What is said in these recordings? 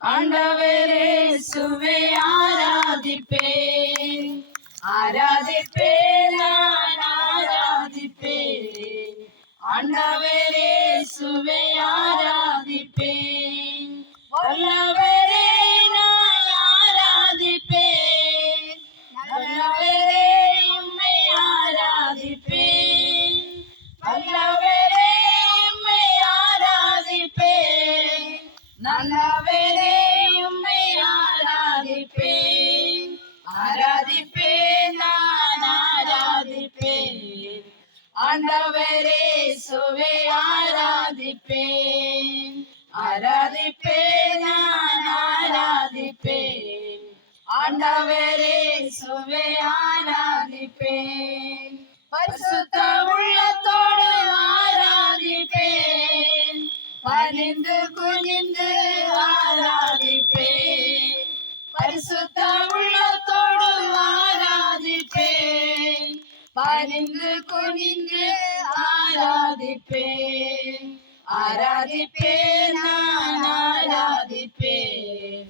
ஆண்டவரே சுவை ஆராதிப்பேன், ஆராதிப்பேன், நான் ஆராதிப்பேன். ஆண்டவரே சுவை ஆராதிப்பேன், வல்லவரே நான் ஆராதிப்பேன், நல்லவரே உம்மை ஆராதிப்பேன், வல்லவரே உம்மை ஆராதிப்பேன், நல்லவரே உம்மை ஆராதிப்பேன். ஆராதிப்பேன், நான் ஆராதிப்பேன். ஆண்டவரே சுவை ஆராதிப்பேன், ஆராதிப்பேன், நான் ஆராதிப்பேன். ஆண்டவரே சுவை ஆராதிப்பேன், பரிசுத்த உள்ளத்தோடு ஆராதிப்பேன், பணிந்து குனிந்து ஆராதிப்பேன், பரிசுத்த உள்ளத்தோடு ஆராதிப்பேன், பணிந்து குனிந்து ஆராதிப்பேன். ஆராதிப்பேன், நான் ஆராதிப்பேன்.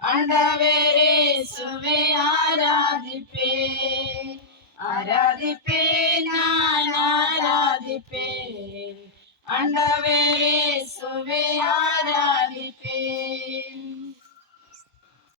ஆண்டவரே சுவை ஆராதிப்பேன், ஆராதிப்பேன், நான் ஆராதிப்பேன். ஆண்டவரே சுவை ஆராதிப்பேன்.